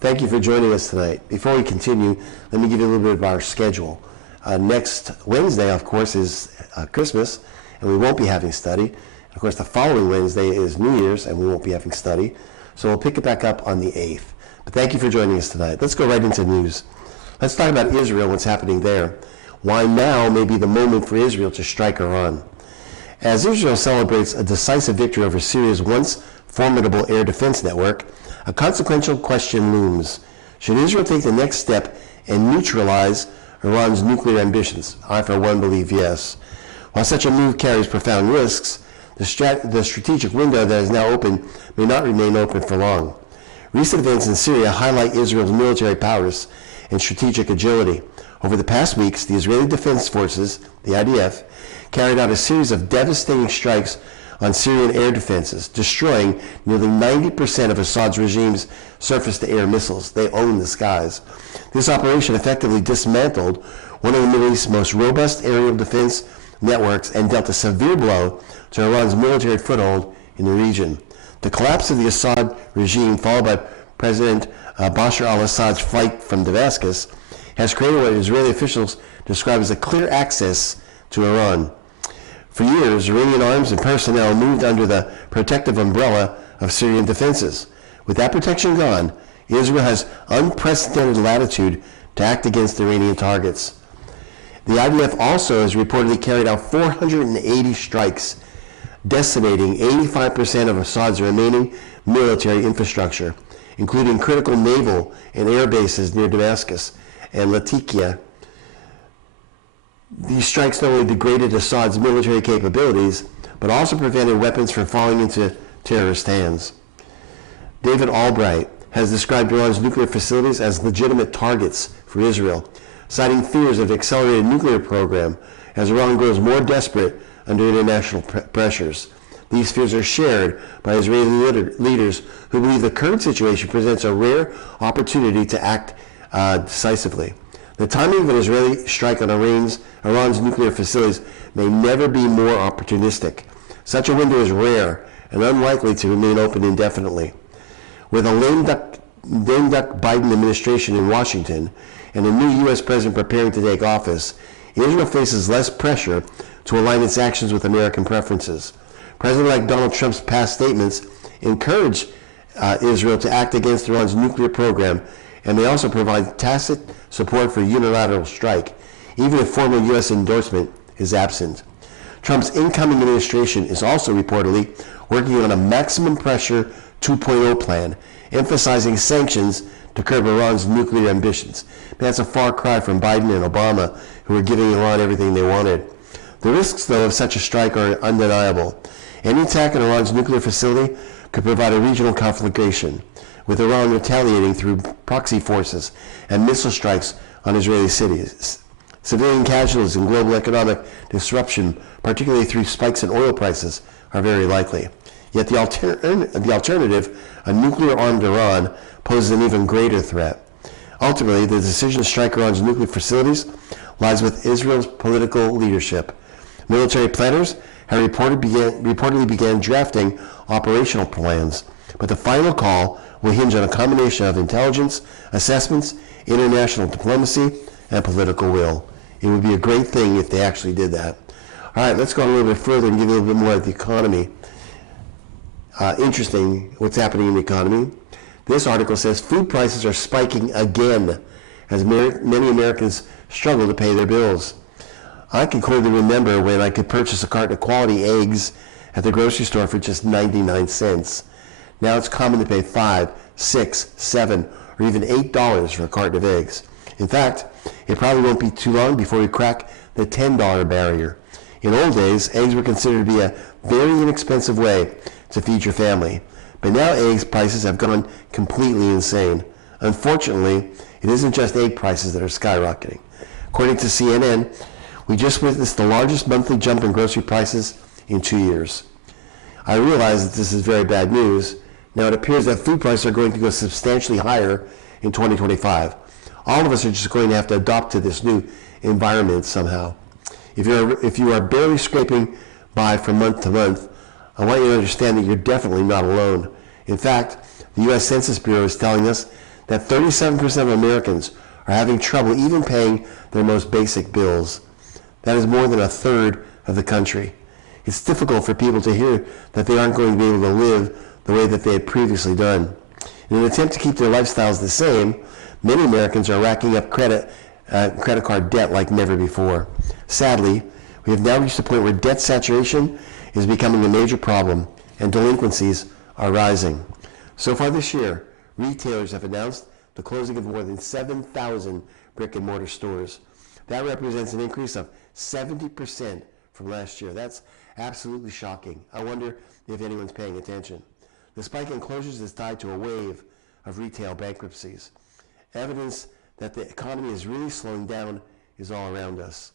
Thank you for joining us tonight. Before we continue, let me give you a little bit of our schedule. Next Wednesday, of course, is Christmas, and we won't be having study. And of course, the following Wednesday is New Year's, and we won't be having study. So we'll pick it back up on the 8th. But thank you for joining us tonight. Let's go right into news. Let's talk about Israel, what's happening there. Why now may be the moment for Israel to strike Iran. As Israel celebrates a decisive victory over Syria's once formidable air defense network, a consequential question looms. Should Israel take the next step and neutralize Iran's nuclear ambitions? I, for one, believe yes. While such a move carries profound risks, the strategic window that is now open may not remain open for long. Recent events in Syria highlight Israel's military prowess and strategic agility. Over the past weeks, the Israeli Defense Forces, the IDF, carried out a series of devastating strikes on Syrian air defenses, destroying nearly 90% of Assad's regime's surface-to-air missiles. They own the skies. This operation effectively dismantled one of the Middle East's most robust aerial defense networks and dealt a severe blow to Iran's military foothold in the region. The collapse of the Assad regime, followed by President Bashar al-Assad's flight from Damascus, has created what Israeli officials describe as a clear access to Iran. For years, Iranian arms and personnel moved under the protective umbrella of Syrian defenses. With that protection gone, Israel has unprecedented latitude to act against Iranian targets. The IDF also has reportedly carried out 480 strikes, decimating 85% of Assad's remaining military infrastructure, including critical naval and air bases near Damascus and Latakia. These strikes not only degraded Assad's military capabilities, but also prevented weapons from falling into terrorist hands. David Albright has described Iran's nuclear facilities as legitimate targets for Israel, citing fears of an accelerated nuclear program as Iran grows more desperate under international pressures. These fears are shared by Israeli leaders who believe the current situation presents a rare opportunity to act decisively. The timing of an Israeli strike on Iran's nuclear facilities may never be more opportunistic. Such a window is rare and unlikely to remain open indefinitely. With a lame duck Biden administration in Washington and a new U.S. president preparing to take office, Israel faces less pressure to align its actions with American preferences. President-elect Donald Trump's past statements encourage Israel to act against Iran's nuclear program, and they also provide tacit support for a unilateral strike, even if formal U.S. endorsement is absent. Trump's incoming administration is also reportedly working on a maximum pressure 2.0 plan, emphasizing sanctions to curb Iran's nuclear ambitions. That's a far cry from Biden and Obama, who were giving Iran everything they wanted. The risks, though, of such a strike are undeniable. Any attack on Iran's nuclear facility could provide a regional conflagration, with Iran retaliating through proxy forces and missile strikes on Israeli cities. Civilian casualties and global economic disruption, particularly through spikes in oil prices, are very likely. Yet the alternative, a nuclear-armed Iran, poses an even greater threat. Ultimately, the decision to strike Iran's nuclear facilities lies with Israel's political leadership. Military planners have reportedly began drafting operational plans, but the final call will hinge on a combination of intelligence, assessments, international diplomacy, and political will. It would be a great thing if they actually did that. All right, let's go a little bit further and give you a little bit more of the economy. Interesting what's happening in the economy. This article says food prices are spiking again as many Americans struggle to pay their bills. I can clearly remember when I could purchase a carton of quality eggs at the grocery store for just 99 cents. Now it's common to pay $5, $6, $7, or even $8 for a carton of eggs. In fact, it probably won't be too long before we crack the $10 barrier. In old days, eggs were considered to be a very inexpensive way to feed your family. But now eggs prices have gone completely insane. Unfortunately, it isn't just egg prices that are skyrocketing. According to CNN, we just witnessed the largest monthly jump in grocery prices in 2 years. I realize that this is very bad news. Now it appears that food prices are going to go substantially higher in 2025. All of us are just going to have to adopt to this new environment somehow. If you are barely scraping by from month to month, I want you to understand that you're definitely not alone. In fact, the U.S. Census Bureau is telling us that 37% of Americans are having trouble even paying their most basic bills. That is more than a third of the country. It's difficult for people to hear that they aren't going to be able to live the way that they had previously done. In an attempt to keep their lifestyles the same, many Americans are racking up credit card debt like never before. Sadly, we have now reached a point where debt saturation is becoming a major problem and delinquencies are rising. So far this year, retailers have announced the closing of more than 7,000 brick and mortar stores. That represents an increase of 70% from last year. That's absolutely shocking. I wonder if anyone's paying attention. The spike in closures is tied to a wave of retail bankruptcies. Evidence that the economy is really slowing down is all around us.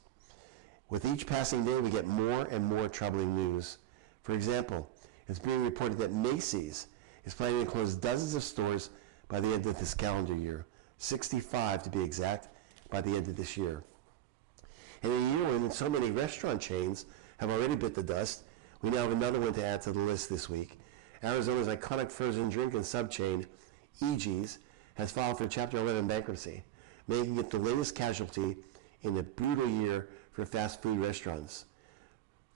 With each passing day, we get more and more troubling news. For example, it's being reported that Macy's is planning to close dozens of stores by the end of this calendar year, 65 to be exact, by the end of this year. In a year when so many restaurant chains have already bit the dust, we now have another one to add to the list this week. Arizona's iconic frozen drink and sub chain, E.G.'s, has filed for Chapter 11 bankruptcy, making it the latest casualty in a brutal year for fast food restaurants.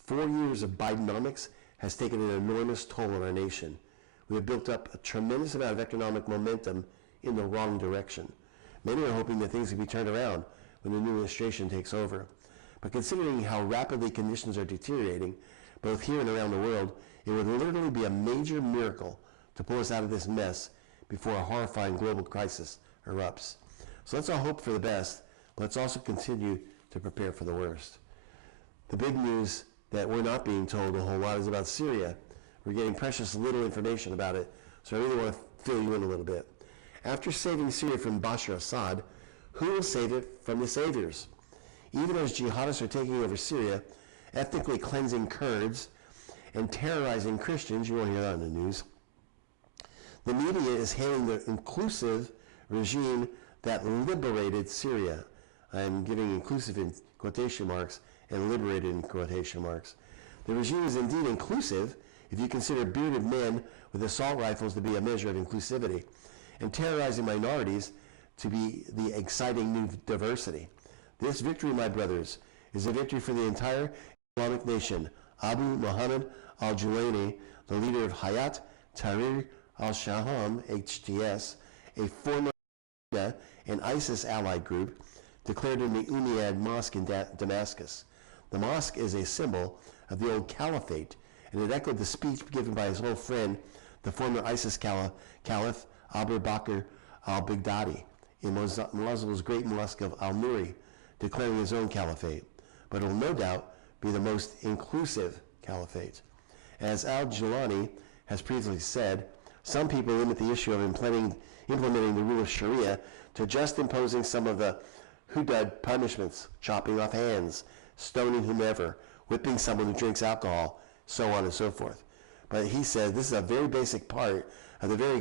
4 years of Bidenomics has taken an enormous toll on our nation. We have built up a tremendous amount of economic momentum in the wrong direction. Many are hoping that things will be turned around when the new administration takes over. But considering how rapidly conditions are deteriorating, both here and around the world, it would literally be a major miracle to pull us out of this mess before a horrifying global crisis erupts. So let's all hope for the best, but let's also continue to prepare for the worst. The big news that we're not being told a whole lot is about Syria. We're getting precious little information about it, so I really want to fill you in a little bit. After saving Syria from Bashar Assad, who will save it from the saviors? Even as jihadists are taking over Syria, ethnically cleansing Kurds, and terrorizing Christians, you won't hear that in the news, the media is hailing the inclusive regime that liberated Syria. I'm giving inclusive in quotation marks and liberated in quotation marks. The regime is indeed inclusive if you consider bearded men with assault rifles to be a measure of inclusivity, and terrorizing minorities to be the exciting new diversity. This victory, my brothers, is a victory for the entire Islamic nation. Abu Muhammad al-Julaini, the leader of Hayat Tahrir al-Sham, HTS, a former and ISIS allied group, declared in the Umayyad Mosque in Damascus. The mosque is a symbol of the old caliphate, and it echoed the speech given by his old friend, the former ISIS caliph Abu Bakr al-Baghdadi, in Mosul's great mosque of al-Nuri, declaring his own caliphate. But it will no doubt be the most inclusive caliphate. As al-Jilani has previously said, some people limit the issue of implementing the rule of Sharia to just imposing some of the hudud punishments, chopping off hands, stoning whomever, whipping someone who drinks alcohol, so on and so forth. But he said this is a very basic part of the very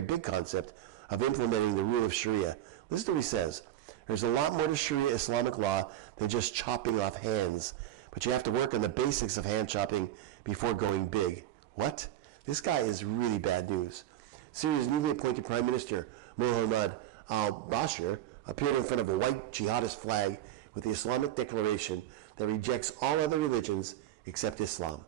big concept of implementing the rule of Sharia. Listen to what he says. There's a lot more to Sharia Islamic law than just chopping off hands, but you have to work on the basics of hand chopping before going big. What? This guy is really bad news. Syria's newly appointed Prime Minister, Mohammed al-Bashir, appeared in front of a white jihadist flag with the Islamic declaration that rejects all other religions except Islam.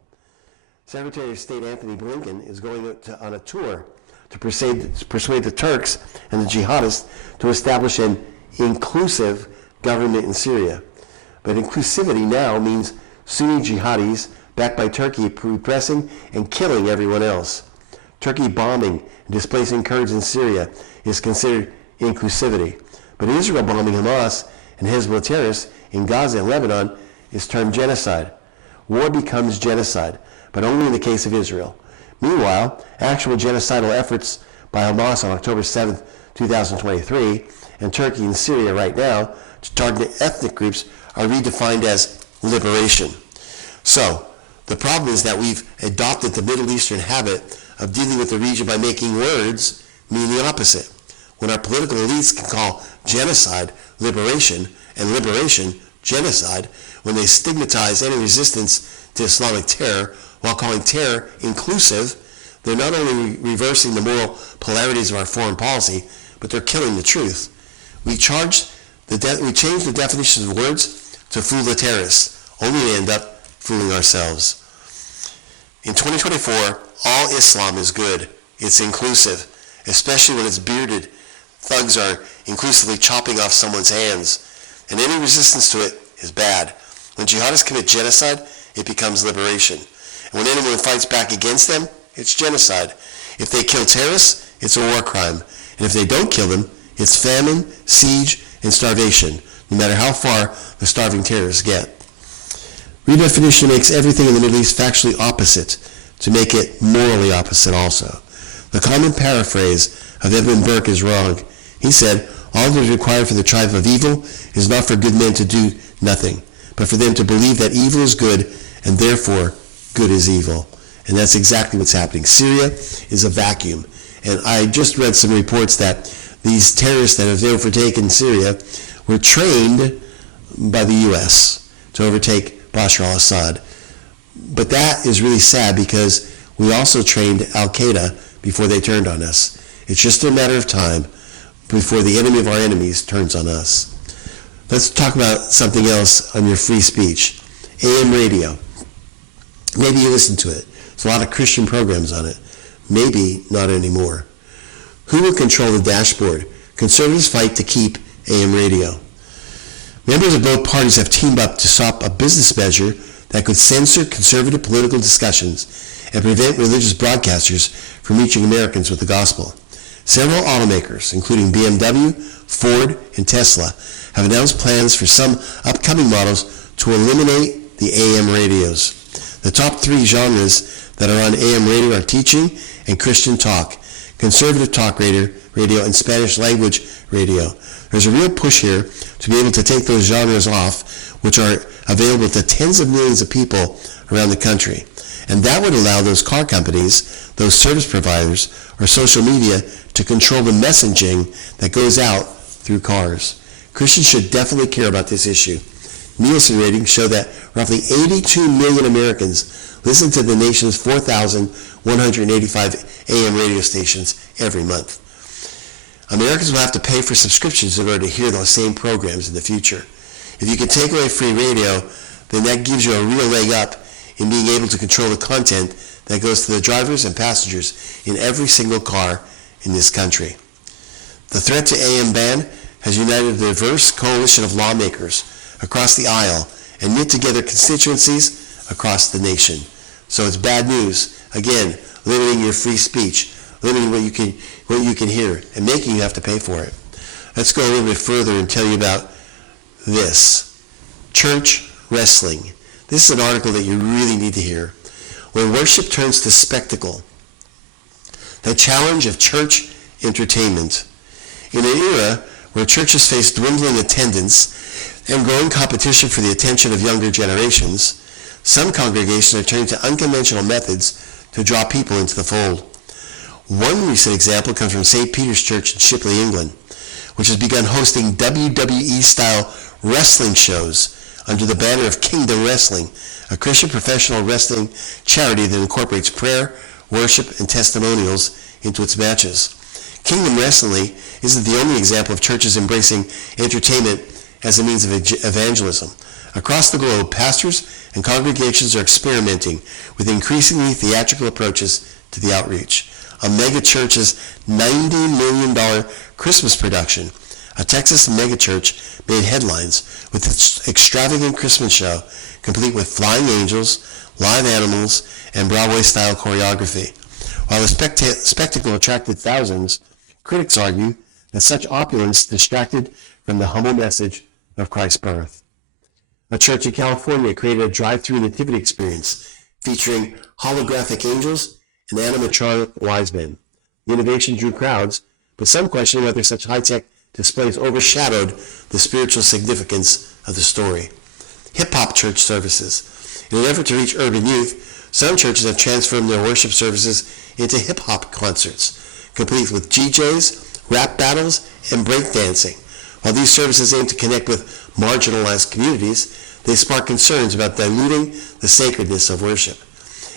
Secretary of State Anthony Blinken is going on a tour to persuade the Turks and the jihadists to establish an inclusive government in Syria. But inclusivity now means Sunni jihadis backed by Turkey repressing and killing everyone else. Turkey bombing and displacing Kurds in Syria is considered inclusivity. But Israel bombing Hamas and Hezbollah terrorists in Gaza and Lebanon is termed genocide. War becomes genocide, but only in the case of Israel. Meanwhile, actual genocidal efforts by Hamas on October 7, 2023, and Turkey and Syria right now to target ethnic groups are redefined as liberation. So, the problem is that we've adopted the Middle Eastern habit of dealing with the region by making words mean the opposite. When our political elites can call genocide liberation and liberation genocide, when they stigmatize any resistance to Islamic terror while calling terror inclusive, they're not only reversing the moral polarities of our foreign policy, but they're killing the truth. We changed the definitions of words to fool the terrorists, only to end up fooling ourselves. In 2024, all Islam is good. It's inclusive, especially when its bearded thugs are inclusively chopping off someone's hands. And any resistance to it is bad. When jihadists commit genocide, it becomes liberation. And when anyone fights back against them, it's genocide. If they kill terrorists, it's a war crime. And if they don't kill them, it's famine, siege, and starvation, no matter how far the starving terrorists get. Redefinition makes everything in the Middle East factually opposite, to make it morally opposite also. The common paraphrase of Edmund Burke is wrong. He said, all that is required for the triumph of evil is not for good men to do nothing, but for them to believe that evil is good, and therefore good is evil. And that's exactly what's happening. Syria is a vacuum. And I just read some reports that these terrorists that have overtaken Syria were trained by the U.S. to overtake Bashar al-Assad. But that is really sad because we also trained al-Qaeda before they turned on us. It's just a matter of time before the enemy of our enemies turns on us. Let's talk about something else on your free speech. AM radio. Maybe you listen to it. There's a lot of Christian programs on it. Maybe not anymore. Who will control the dashboard? Conservatives fight to keep AM radio. Members of both parties have teamed up to stop a business measure that could censor conservative political discussions and prevent religious broadcasters from reaching Americans with the gospel. Several automakers, including BMW, Ford, and Tesla, have announced plans for some upcoming models to eliminate the AM radios. The top three genres that are on AM radio are teaching and Christian talk, conservative talk radio, and Spanish language radio. There's a real push here to be able to take those genres off, which are available to tens of millions of people around the country. And that would allow those car companies, those service providers, or social media to control the messaging that goes out through cars. Christians should definitely care about this issue. Nielsen ratings show that roughly 82 million Americans listen to the nation's 4,185 AM radio stations every month. Americans will have to pay for subscriptions in order to hear those same programs in the future. If you can take away free radio, then that gives you a real leg up in being able to control the content that goes to the drivers and passengers in every single car in this country. The threat to AM ban has united a diverse coalition of lawmakers across the aisle and knit together constituencies across the nation. So it's bad news. Again, limiting your free speech, limiting what you can hear, and making you have to pay for it. Let's go a little bit further and tell you about this. Church wrestling. This is an article that you really need to hear. When worship turns to spectacle, the challenge of church entertainment. In an era where churches face dwindling attendance and growing competition for the attention of younger generations, some congregations are turning to unconventional methods to draw people into the fold. One recent example comes from St. Peter's Church in Shipley, England, which has begun hosting WWE-style wrestling shows under the banner of Kingdom Wrestling, a Christian professional wrestling charity that incorporates prayer, worship, and testimonials into its matches. Kingdom Wrestling isn't the only example of churches embracing entertainment as a means of evangelism. Across the globe, pastors and congregations are experimenting with increasingly theatrical approaches to the outreach. A megachurch's $90 million Christmas production, a Texas megachurch, made headlines with its extravagant Christmas show, complete with flying angels, live animals, and Broadway-style choreography. While the spectacle attracted thousands, critics argue that such opulence distracted from the humble message of Christ's birth. A church in California created a drive-through nativity experience featuring holographic angels and animatronic wise men. The innovation drew crowds, but some questioned whether such high-tech displays overshadowed the spiritual significance of the story. Hip-hop church services. In an effort to reach urban youth, some churches have transformed their worship services into hip-hop concerts, complete with DJs, rap battles, and breakdancing. While these services aim to connect with marginalized communities, they spark concerns about diluting the sacredness of worship.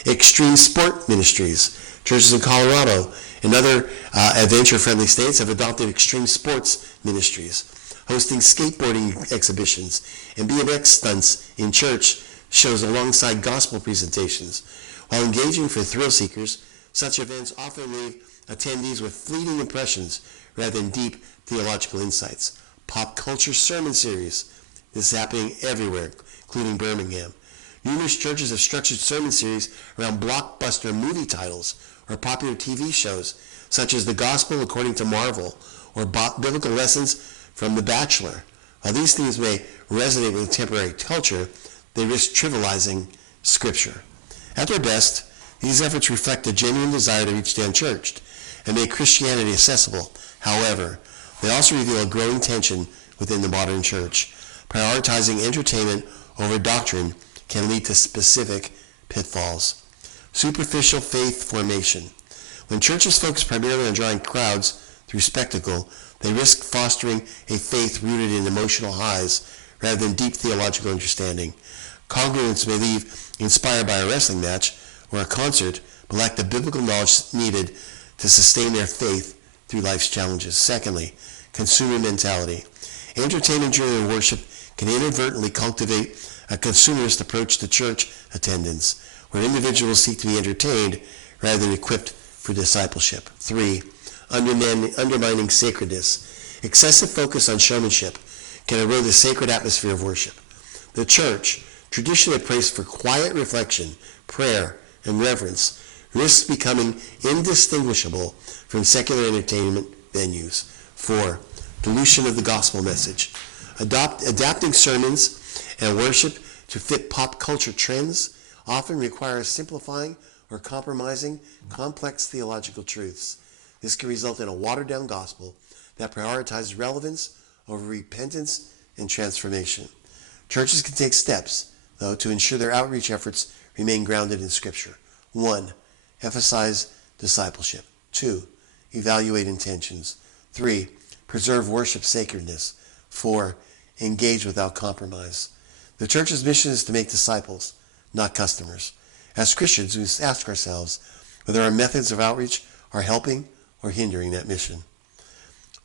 Extreme sport ministries. Churches in Colorado In other adventure-friendly states have adopted extreme sports ministries, hosting skateboarding exhibitions and BMX stunts in church shows alongside gospel presentations. While engaging for thrill seekers, such events often leave attendees with fleeting impressions rather than deep theological insights. Pop culture sermon series. This is happening everywhere, including Birmingham. Numerous churches have structured sermon series around blockbuster movie titles or popular TV shows, such as The Gospel According to Marvel or Biblical Lessons from The Bachelor. While these themes may resonate with contemporary culture, they risk trivializing Scripture. At their best, these efforts reflect a genuine desire to reach the unchurched and make Christianity accessible. However, they also reveal a growing tension within the modern church. Prioritizing entertainment over doctrine can lead to specific pitfalls. Superficial faith formation. When churches focus primarily on drawing crowds through spectacle, they risk fostering a faith rooted in emotional highs rather than deep theological understanding. Congregants may leave inspired by a wrestling match or a concert, but lack the biblical knowledge needed to sustain their faith through life's challenges. Secondly, consumer mentality. Entertainment during worship can inadvertently cultivate a consumerist approach to church attendance, where individuals seek to be entertained rather than equipped for discipleship. 3. Undermining sacredness. Excessive focus on showmanship can erode the sacred atmosphere of worship. The church, traditionally praised for quiet reflection, prayer, and reverence, risks becoming indistinguishable from secular entertainment venues. 4. Dilution of the gospel message. Adapting sermons and worship to fit pop culture trends often requires simplifying or compromising complex theological truths. This can result in a watered-down gospel that prioritizes relevance over repentance and transformation. Churches can take steps, though, to ensure their outreach efforts remain grounded in Scripture. 1. Emphasize discipleship. 2. Evaluate intentions. 3. Preserve worship sacredness. 4. Engage without compromise. The church's mission is to make disciples, not customers. As Christians, we must ask ourselves whether our methods of outreach are helping or hindering that mission.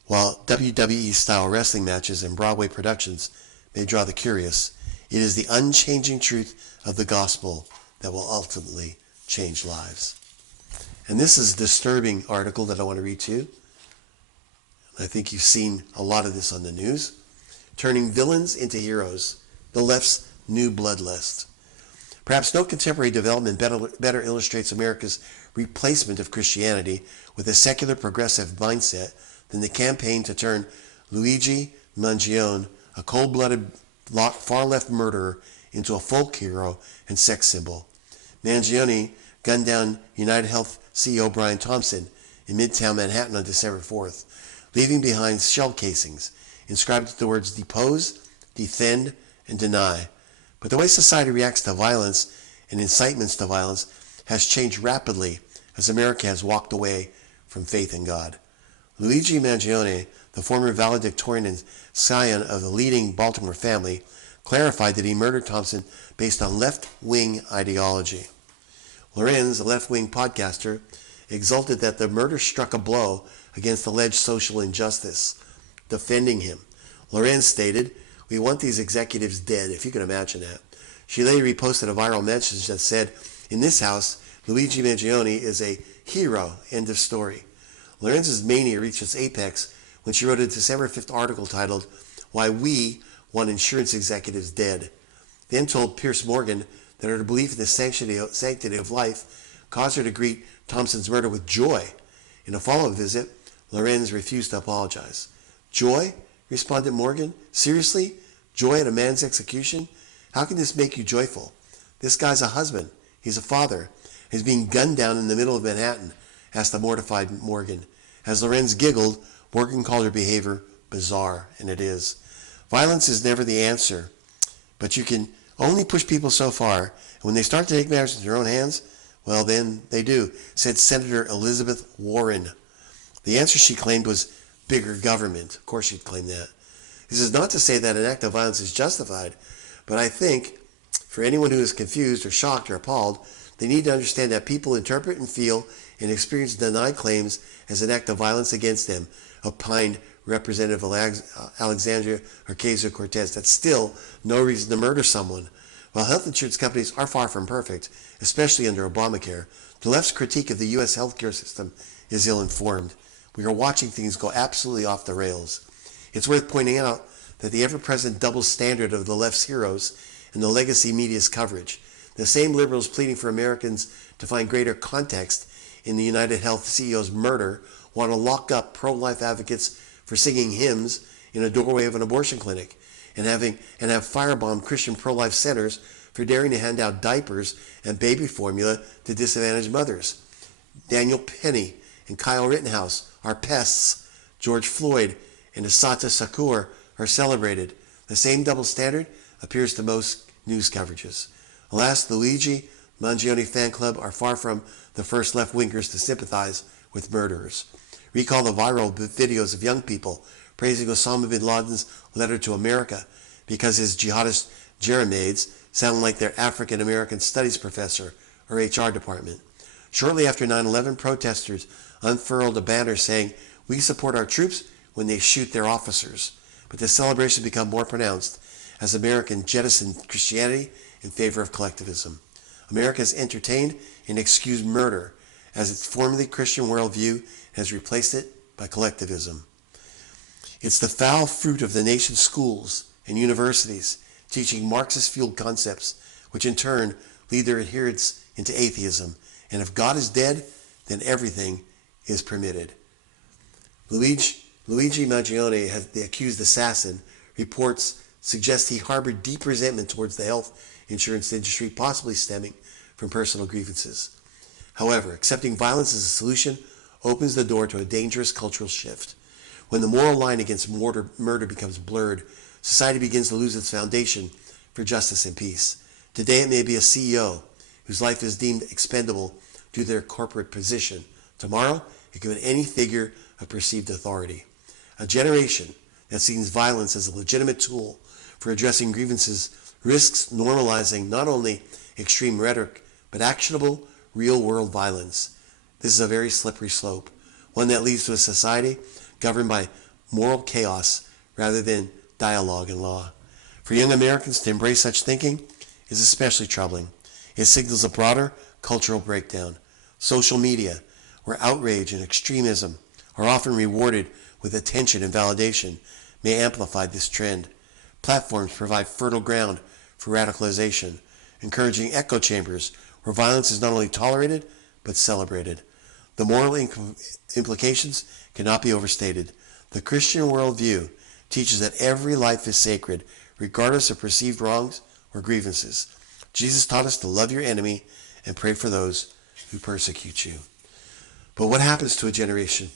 While WWE-style wrestling matches and Broadway productions may draw the curious, it is the unchanging truth of the gospel that will ultimately change lives. And this is a disturbing article that I want to read to you. I think you've seen a lot of this on the news. Turning villains into heroes, the left's new bloodlust. Perhaps no contemporary development better illustrates America's replacement of Christianity with a secular progressive mindset than the campaign to turn Luigi Mangione, a cold-blooded far-left murderer, into a folk hero and sex symbol. Mangione gunned down United Health CEO Brian Thompson in Midtown Manhattan on December 4th, leaving behind shell casings inscribed with the words depose, defend, and deny. But the way society reacts to violence and incitements to violence has changed rapidly as America has walked away from faith in God. Luigi Mangione, the former valedictorian and scion of the leading Baltimore family, clarified that he murdered Thompson based on left-wing ideology. Lorenz, a left-wing podcaster, exulted that the murder struck a blow against alleged social injustice, defending him. Lorenz stated, "We want these executives dead," if you can imagine that. She later reposted a viral message that said, "In this house, Luigi Mangione is a hero," end of story. Lorenz's mania reached its apex when she wrote a December 5th article titled, "Why We Want Insurance Executives Dead," then told Piers Morgan that her belief in the sanctity of life caused her to greet Thompson's murder with joy. In a follow-up visit, Lorenz refused to apologize. "Joy?" responded Morgan. "Seriously? Joy at a man's execution? How can this make you joyful? This guy's a husband. He's a father. He's being gunned down in the middle of Manhattan," asked the mortified Morgan. As Lorenz giggled, Morgan called her behavior bizarre, and it is. Violence is never the answer, but you can only push people so far, and when they start to take matters into their own hands, well, then they do, said Senator Elizabeth Warren. The answer, she claimed, was bigger government. Of course she'd claim that. This is not to say that an act of violence is justified, but I think for anyone who is confused or shocked or appalled, they need to understand that people interpret and feel and experience denied claims as an act of violence against them, opined Representative Alexandria Ocasio-Cortez. That's still no reason to murder someone. While health insurance companies are far from perfect, especially under Obamacare, the left's critique of the U.S. healthcare system is ill-informed. We are watching things go absolutely off the rails. It's worth pointing out that the ever-present double standard of the left's heroes and the legacy media's coverage, the same liberals pleading for Americans to find greater context in the United Health CEO's murder, want to lock up pro-life advocates for singing hymns in a doorway of an abortion clinic, and have firebombed Christian pro-life centers for daring to hand out diapers and baby formula to disadvantaged mothers. Daniel Penny and Kyle Rittenhouse are pests. George Floyd and Assata Shakur are celebrated. The same double standard appears to most news coverages. Alas, the Luigi Mangione fan club are far from the first left-wingers to sympathize with murderers. Recall the viral videos of young people praising Osama bin Laden's letter to America because his jihadist gerrymaids sound like their African American studies professor or HR department. Shortly after 9/11, protesters unfurled a banner saying, "We support our troops when they shoot their officers." But the celebration became more pronounced as Americans jettisoned Christianity in favor of collectivism. America has entertained and excused murder as its formerly Christian worldview has replaced it by collectivism. It's the foul fruit of the nation's schools and universities teaching Marxist-fueled concepts, which in turn lead their adherents into atheism. And if God is dead, then everything is permitted. Luigi Mangione, the accused assassin, reports suggest he harbored deep resentment towards the health insurance industry, possibly stemming from personal grievances. However, accepting violence as a solution opens the door to a dangerous cultural shift. When the moral line against murder becomes blurred, society begins to lose its foundation for justice and peace. Today it may be a CEO whose life is deemed expendable due to their corporate position. Tomorrow it could be any figure of perceived authority. A generation that sees violence as a legitimate tool for addressing grievances risks normalizing not only extreme rhetoric, but actionable, real-world violence. This is a very slippery slope, one that leads to a society governed by moral chaos rather than dialogue and law. For young Americans to embrace such thinking is especially troubling. It signals a broader cultural breakdown. Social media, where outrage and extremism are often rewarded with attention and validation, may amplify this trend. Platforms provide fertile ground for radicalization, encouraging echo chambers where violence is not only tolerated, but celebrated. The moral implications cannot be overstated. The Christian worldview teaches that every life is sacred, regardless of perceived wrongs or grievances. Jesus taught us to love your enemy and pray for those who persecute you. But what happens to a generation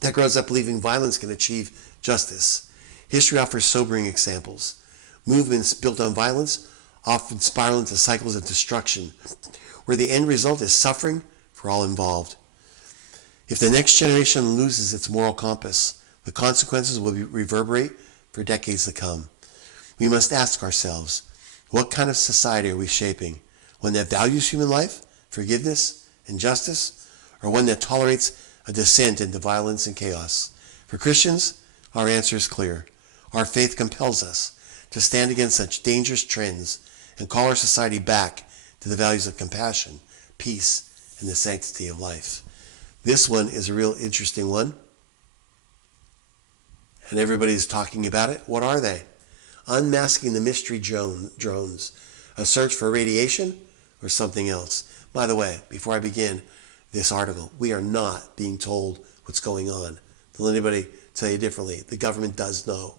that grows up believing violence can achieve justice? History offers sobering examples. Movements built on violence often spiral into cycles of destruction, where the end result is suffering for all involved. If the next generation loses its moral compass, the consequences will reverberate for decades to come. We must ask ourselves, what kind of society are we shaping? One that values human life, forgiveness, and justice, or one that tolerates a descent into violence and chaos? For Christians, our answer is clear. Our faith compels us to stand against such dangerous trends and call our society back to the values of compassion, peace, and the sanctity of life. This one is a real interesting one, and everybody's talking about it. What are they? Unmasking the mystery drones, a search for radiation or something else. By the way, before I begin this article, we are not being told what's going on. Don't let anybody tell you differently. The government does know.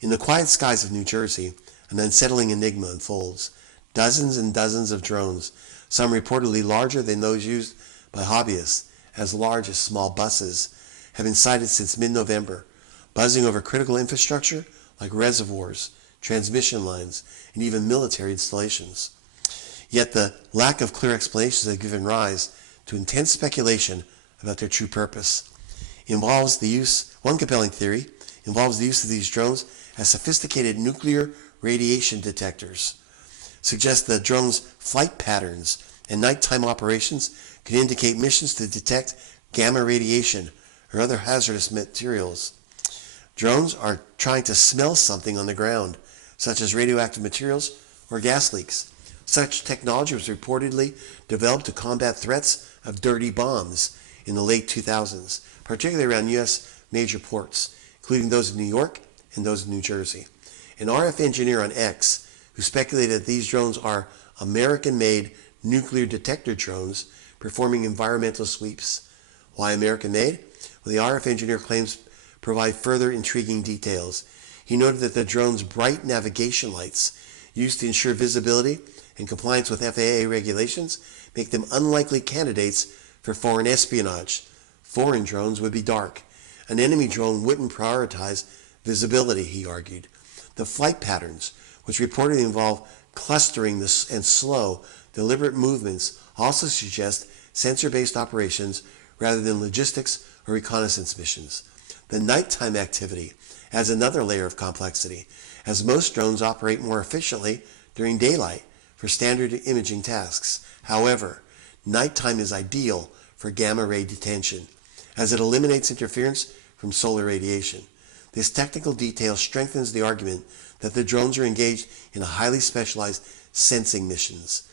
In the quiet skies of New Jersey, an unsettling enigma unfolds. Dozens and dozens of drones, some reportedly larger than those used by hobbyists, as large as small buses, have been sighted since mid-November, buzzing over critical infrastructure like reservoirs, transmission lines, and even military installations. Yet the lack of clear explanations has given rise to intense speculation about their true purpose. One compelling theory involves the use of these drones as sophisticated nuclear radiation detectors. Suggests the drones' flight patterns and nighttime operations could indicate missions to detect gamma radiation or other hazardous materials. Drones are trying to smell something on the ground, such as radioactive materials or gas leaks. Such technology was reportedly developed to combat threats of dirty bombs in the late 2000s, particularly around U.S. major ports, including those in New York and those in New Jersey. An RF engineer on X who speculated that these drones are American-made nuclear detector drones performing environmental sweeps. Why American-made? Well, the RF engineer claims provide further intriguing details. He noted that the drone's bright navigation lights, used to ensure visibility and compliance with FAA regulations, make them unlikely candidates for foreign espionage. Foreign drones would be dark. An enemy drone wouldn't prioritize visibility, he argued. The flight patterns, which reportedly involve clustering and slow, deliberate movements, also suggest sensor-based operations rather than logistics or reconnaissance missions. The nighttime activity adds another layer of complexity, as most drones operate more efficiently during daylight for standard imaging tasks. However, nighttime is ideal for gamma ray detection, as it eliminates interference from solar radiation. This technical detail strengthens the argument that the drones are engaged in a highly specialized sensing missions.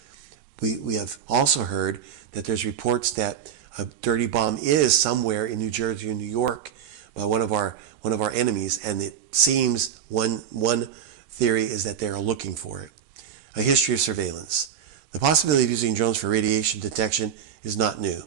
We have also heard that there's reports that a dirty bomb is somewhere in New Jersey or New York by one of our enemies, and it seems one theory is that they are looking for it. A history of surveillance. The possibility of using drones for radiation detection is not new.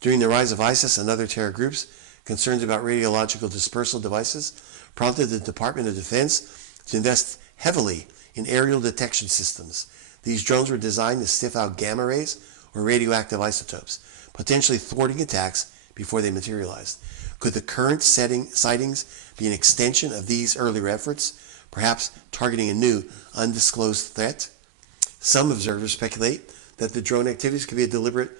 During the rise of ISIS and other terror groups, concerns about radiological dispersal devices prompted the Department of Defense to invest heavily in aerial detection systems. These drones were designed to sniff out gamma rays or radioactive isotopes, potentially thwarting attacks before they materialized. Could the current sightings be an extension of these earlier efforts, perhaps targeting a new, undisclosed threat? Some observers speculate that the drone activities could be a deliberate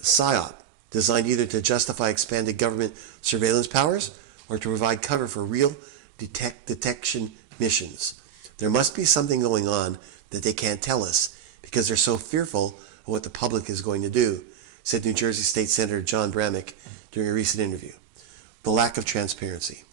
psyop, designed either to justify expanded government surveillance powers or to provide cover for real detection missions. There must be something going on that they can't tell us because they're so fearful of what the public is going to do, said New Jersey State Senator John Bramnick during a recent interview. The lack of transparency.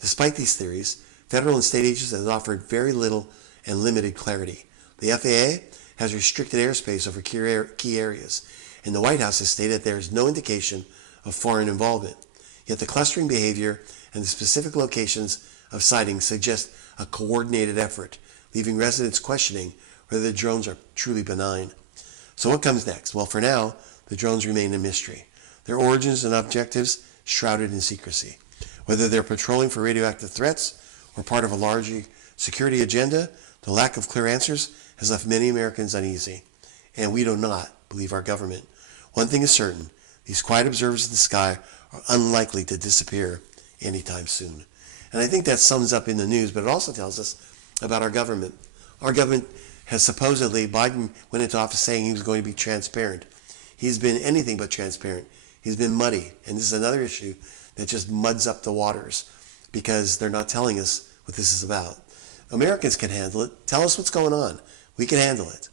Despite these theories, federal and state agencies have offered very little and limited clarity. The FAA has restricted airspace over key areas, and the White House has stated there is no indication of foreign involvement. Yet the clustering behavior and the specific locations of sightings suggest a coordinated effort, leaving residents questioning whether the drones are truly benign. So what comes next? Well, for now, the drones remain a mystery. Their origins and objectives shrouded in secrecy. Whether they're patrolling for radioactive threats or part of a larger security agenda, the lack of clear answers has left many Americans uneasy. And we do not believe our government. One thing is certain, these quiet observers in the sky are unlikely to disappear anytime soon. And I think that sums up in the news, but it also tells us about our government. Our government has supposedly, Biden went into office saying he was going to be transparent. He's been anything but transparent. He's been muddy. And this is another issue that just muds up the waters because they're not telling us what this is about. Americans can handle it. Tell us what's going on. We can handle it.